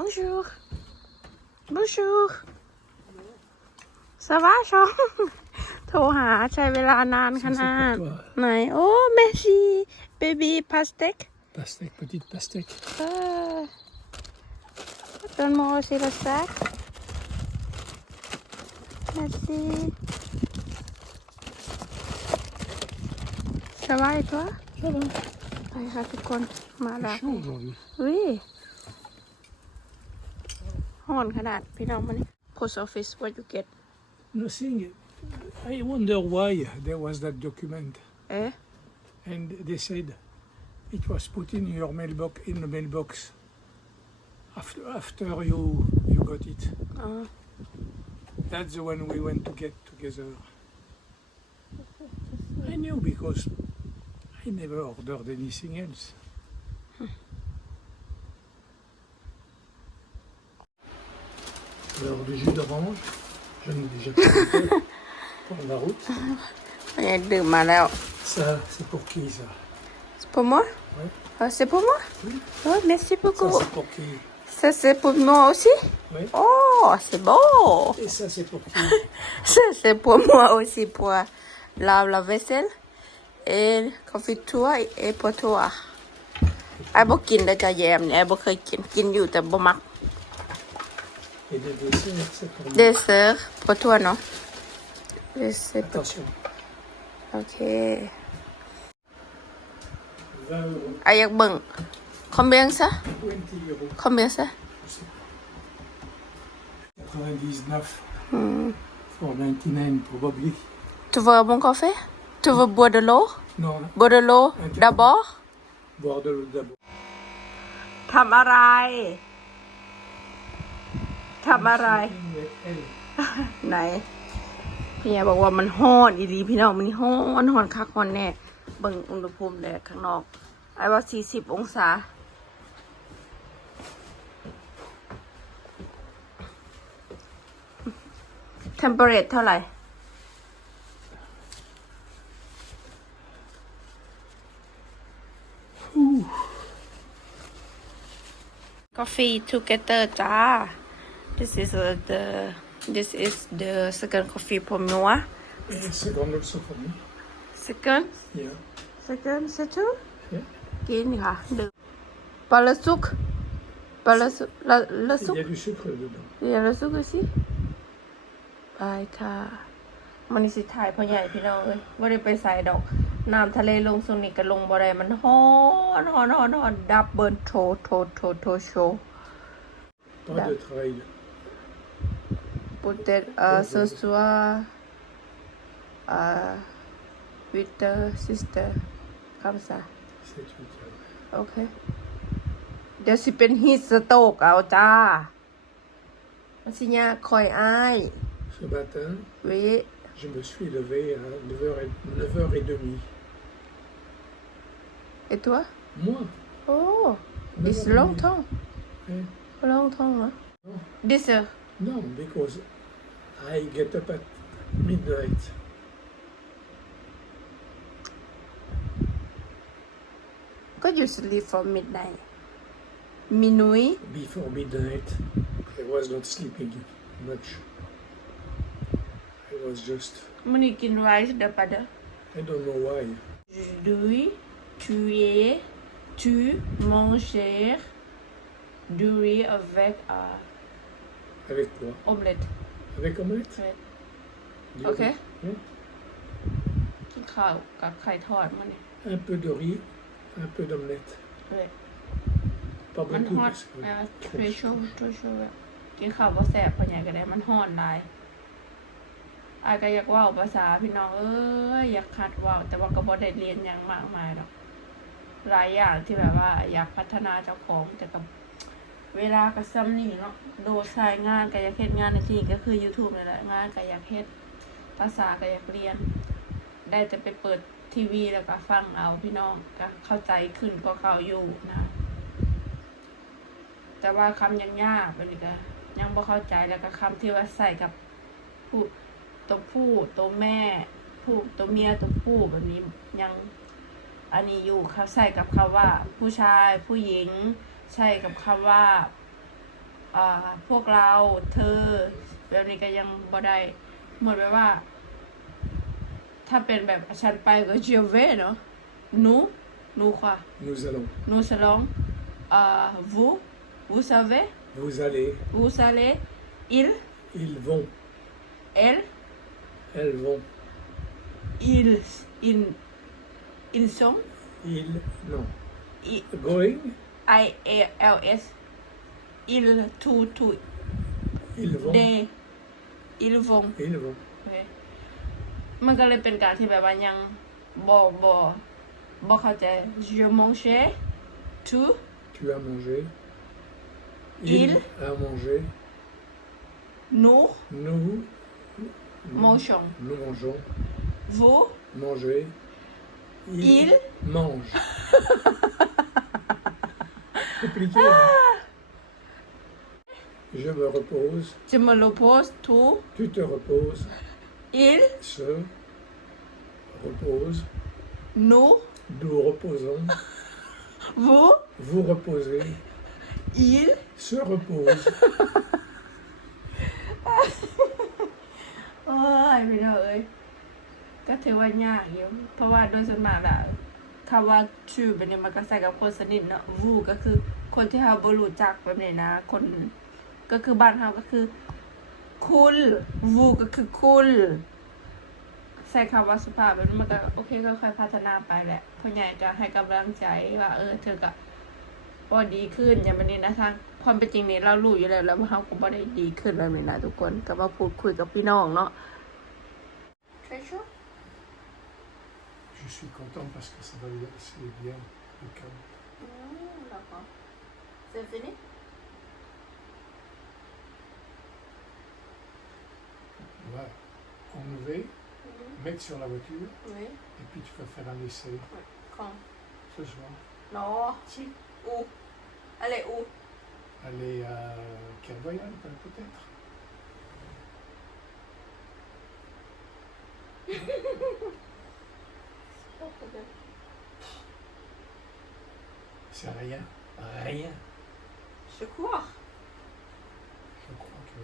Bonjour. Bonjour. Ça va ชองโทรหาใช้เวลานานขนาด Ça, c'est pour toi. ไหน โอ้ merci baby pastèque Pastèque, petite pastèque. Ah. Donne-moi aussi le sac. Merci. Ça va et toi Ça va. ไปค่ะทุกคนมาแล้ว C'est chaud aujourd'hui. วิ ห่อนขนาดพี่น้องมานี่ post office what you get Nothing. I wonder why there was that document. เอ๊ะ And they said it was put in your mailbox in the mailbox after after you you got it. อ๋อ That's the one we went to get together. I knew because I never ordered anything else. Alors le jus d'orange, j'en ai déjà pris un peu pour la route. อันนี้ดื่มมาแล้ว Ça, c'est pour qui ça C'est pour moi Oui. Ah, C'est pour moi Oui. Oh, merci Ça, beaucoup c'est pour qui Ça, c'est pour moi aussi Oui. Oh, c'est beau Et ça, c'est pour qui Ça, c'est pour moi aussi, pour lave la vaisselle et confiture et pour toi ไอ้บ่กินแต่จะแยมเนี่ยไอ้บ่เคยกิน กินอยู่แต่บ่มัก Et le dessert, c'est pour moi. เดซอร์pour toi เนาะเดซอร์ Attention, โอเค 20 euros, ไอ้อยากเบิ่ง combien ça 20 euros, combien ça 99 for 99 probably. tu veux mon café tu veux boire de l'eau Non, boire de l'eau d'abord boire de l'eau d'abord. ทำอะไร ทำอะไร Avec elle. ไหน พี่ยาบอกว่ามันฮ้อนอีหลีพี่น้องมันฮ้อนฮ้อนคักฮ้อนแน่เบิ่งอุณหภูมิแดดข้างนอก ไอ้ว่าสี่สิบองศาเทมเปอเรตเท่าไหร่ Coffee together จ้า This is uh, the this is the second coffee for me And second also for me. second Yeah. second c'est tout Yeah. กินค่ะดื่มปลาละสุกปลาละสุกละละสุก Il y a du sucre dedans. เดี๋ยวละสุกดูสิไปค่ะมันนี่สิถ่ายพ่อใหญ่พี่น้องเอ้ยไม่ได้ไปใส่ดอกน้ำทะเลลงสุนิกก็ลงบ่ได้มันฮ้อนฮ้อนฮ้อนฮ้อนดับเบิลโทโทโทโทโช Pas Da- de travail. Peut-être euh, ce soir euh, with the sister comme ça C'est tout. โอเค เดี๋ยวสิเป็นฮีทสโตกเอาจ้ามันสิยากคอยอ้าย Ce matin, วิ je me suis levé à 9h et, 9h30. ไอตัว Moi โอ้ this Never long mind. time Eh, long time เหรอ No, because I get up at midnight. Could you sleep from midnight? Minuit? Before midnight, I was not sleeping much. I was just. Menikin rice daripada. I don't know why. Je dois tuer, tu manger, durer avec. Uh, Avec quoi omelette. Avec omelette Ouais. Du Ok. riz. Hein กินข้าวกับไข่ทอดมันนี่ Un peu de riz, un peu d'omelette. เลย Pas มัน beaucoup ฮอต parce que อ่า trop ช่วย chaud. ช่วยช่วยช่วยกินข้าวบ่แสบพอใหญ่ก็ได้มันฮอตหลายอายก็อยากเว่าภาษาพี่น้องเอ้ยอยากคัดเว่าแต่ว่าก็บ่ได้เรียนอย่างมากมายหรอกหลายอย่างที่แบบว่า อยากพัฒนาเจ้าของแต่กับ เวลาก็ซ้ำนี่เนาะ โดสายงานก็อยากเฮ็ดงานในที่ก็คือ YouTube นี่แหละงานก็อยากเฮ็ดภาษาก็อยากเรียน ได้แต่ไปเปิดทีวีแล้วก็ฟังเอาพี่น้องก็เข้าใจขึ้นก็เขาอยู่นะ แต่ว่าคำยังยากอันนี้ก็ยังบ่เข้าใจแล้วก็คำที่ว่าใส่กับผู้ตัวผู้ตัวแม่ผู้ตัวเมียตัวผู้แบบนี้ยังอันนี้อยู่เขาใส่กับคำว่า ผู้ชายผู้หญิง ใช่กับคำว่าอ่าพวกเราเธอ แบบนี้ก็ยังบ่ได้หมดไปว่า ถ้าเป็นแบบฉันไปก็เจเวเนาะหนูหนูค่ะ Nous allons. nous allons à vous vous savez Vous allez. vous allez ils Ils vont. elles Elles vont. ils ils ils sont Ils. Non. I- Going. I A L S ils tout tout Ils vont. they ils vont Ils vont. โอเคมันก็เลยเป็นการที่แบบว่ายังบ่บ่บ่เข้าใจ je mange tu Tu as mangé. Il. a mangé. nous Nous. mangeons Nous mangeons. vous Manger. Il. mange. Compliqué. hein Je me repose. je me repose tu Tu te reposes. il Se repose. nous Nous reposons. vous Vous reposez. il Se repose. โอ้ยพี่น้องเอ้ยก็ถือว่ายากอยู่เพราะว่าโดยส่วนมากอะ คำว่าชื่อแบบนี้มันก็ใส่กับคนสนิทเนาะวูก็คือคนที่เราบ่รู้จักแบบนี้นะ คนก็คือบ้านเราก็คือคุณวูก็คือคุณใส่คำว่าสุภาพแบบนี้มันก็โอเคค่อยพัฒนาไปแหละพ่อใหญ่ก็ให้กำลังใจว่าเออเธอก็พอดีขึ้นอย่างแบบนี้นะทางความเป็นจริงนี่เรารู้อยู่แล้วแล้วว่าเราก็บ่ได้ดีขึ้นแบบนี้นะทุกคนก็มาพูดคุยกับพี่น้องเนาะ Je suis content parce que ça va bien, c'est bien le calme. d'accord. C'est fini Voilà. Enlever, mettre sur la voiture Oui. et puis tu vas faire un essai Quand? Ce soir. Non. Si. Où? Allez, où? Aller à Kervoyan peut-être? C'est rien. Rien. Je crois. Je crois que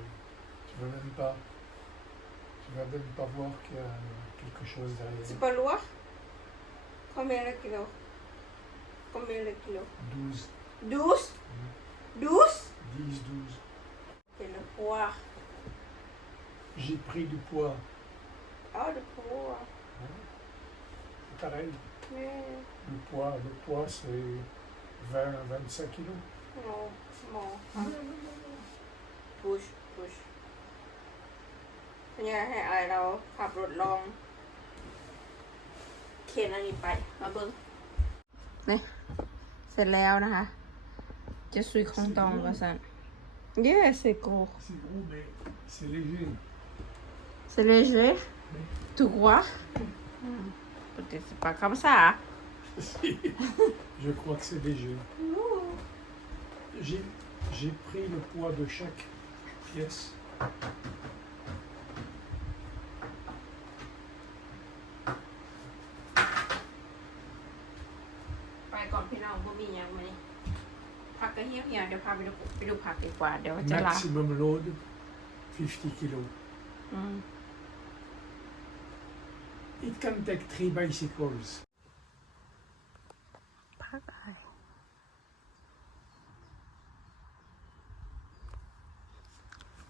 tu vas même pas. Tu vas même pas voir qu'il y a quelque chose derrière. pas loin Combien de kilos? Combien de kilos? 12, 12 12 10, 12. C'est le poids. J'ai pris du poids. Ah, le poids. Pareil, Mais le poids, le poids c'est 20, 25 kilos. non, non. Push, push. เนี่ยให้อายเราขับรถลอง เข็นอันนี้ไป มาเบิ้งนี่เสร็จแล้วนะคะ จะซุยของตองก็สั่น Yes, c'est gros. C'est gros, mais c'est léger. C'est léger. Tu crois Peut-être c'est pas comme ça. Je crois que c'est léger. J'ai, j'ai pris le poids de chaque pièce. ไปก่อนพี่น้องบ่มีหยังมานี่ผักก็เหี่ยวเหี่ยวๆเดี๋ยวพาไปดูไปดูผักดีกว่า เดี๋ยวจะลา Maximum load, 50 kilos. อืม It can take three bicycles. ผักอะไร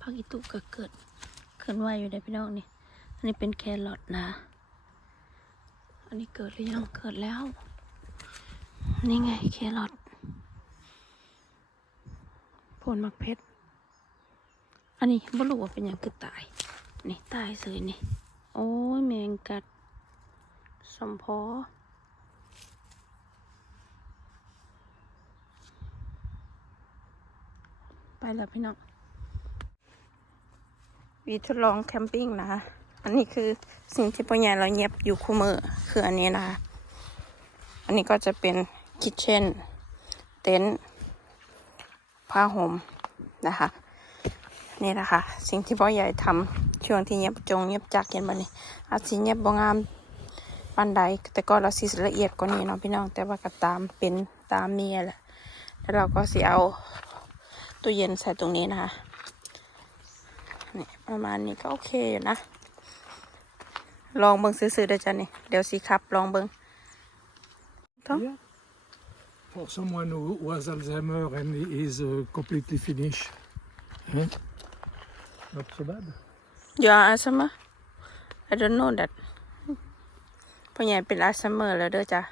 ผักอีตุก็เกิดขึ้นไวอยู่ในพี่น้องนี่ อันนี้เป็นแครอทนะ อันนี้เกิดหรือยังเกิดแล้ว นี่ไงแครอทผลมักเพชร อันนี้บ่รู้ว่าเป็นหยังคือตาย นี่ตายเลยนี่ โอ้ยแมงกัดสมพอ ไป แล้วพี่น้องวีทดลองแคมปิ้งนะคะ อันนี้คือสิ่งที่ปัญญาเราเย็บอยู่คู่มือคืออันนี้นะคะ อันนี้ก็จะเป็นคิทเช่น เต็นท์ผ้าห่มนะคะ นี่นะคะ สิ่งที่พ่อใหญ่ทำช่วงที่เย็บจงเย็บจักเห็นบ่นี่อาจสิเย็บบ่งามปานใดแต่ก็เราสิละเอียดกว่านี้เนาะพี่น้องแต่ว่าก็ตามเป็นตามเมียแหละแล้วเราก็สิเอา ตู้เย็นใส่ตรงนี้นะคะนี่ประมาณนี้ก็โอเคอยู่นะ ลองเบิ่งซื้อๆเด้อจ้ะนี่ เดี๋ยวสิครับ ลองเบิ่ง Huh? Yeah. For someone who, who has Alzheimer and he is uh, completely finished. Huh? Not so bad. You are asthma I don't know that พ่อใหญ่เป็นอัลไซเมอร์แล้วเด้อจ้ะ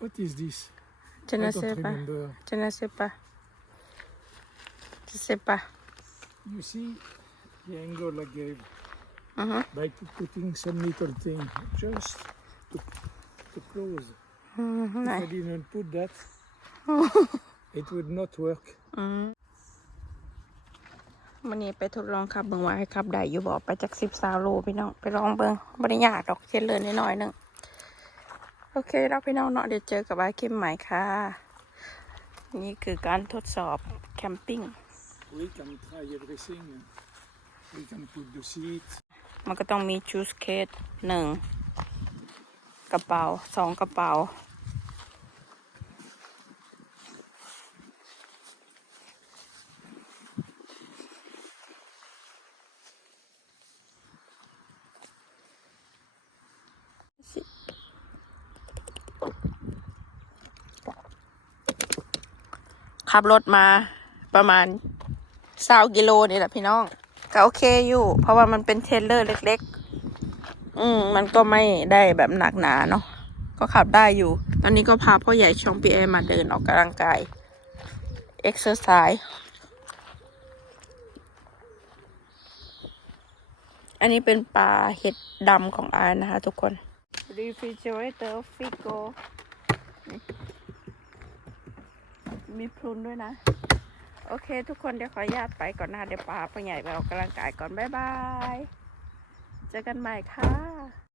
What is this? จะน่า I เซ don't ปะ remember. จะน่า เซปะจะเซปะ You see the angle I gave อือฮึ by p- putting some little thing just to, to close. อืมไหน If I didn't put that, it would not work. อืมวันนี้ไปทดลองขับเบิ่งว่าให้ขับได้อยู่บอกไปจากสิบสาโลพี่น้องไปลองเบิ่งบริยากดอกเช่นเลยนิดหน่อยหนึงโอเคเราพี่น้องเนาะเดี๋ยวเจอกับไอ้คิมใหม่ค่ะ นี่คือการทดสอบแคมปิ้ง We can try everything. We can put the seat. มันก็ต้องมีชูสเคสหนึ่งกระเป๋าสองกระเป๋า ขับรถมาประมาณ สาวกิโลนี่แหละพี่น้องก็โอเคอยู่ เพราะว่ามันเป็นเทรลเลอร์เล็ก ๆ อืมมันก็ไม่ได้แบบหนักหนาเนาะก็ขับได้อยู่ ตอนนี้ก็พาพ่อใหญ่ชองปีเอมาเดินออกกำลังกายเอ็กซ์ไซส์อันนี้เป็นปลาเห็ดดำของอานะคะทุกคน refrigerator figo มีพรุนด้วยนะ โอเค ทุกคนเดี๋ยวขออนุญาตไปก่อนนะเดี๋ยวปาไปใหญ่ไปออกกำลังกายก่อน บ๊ายบาย เจอกันใหม่ค่ะ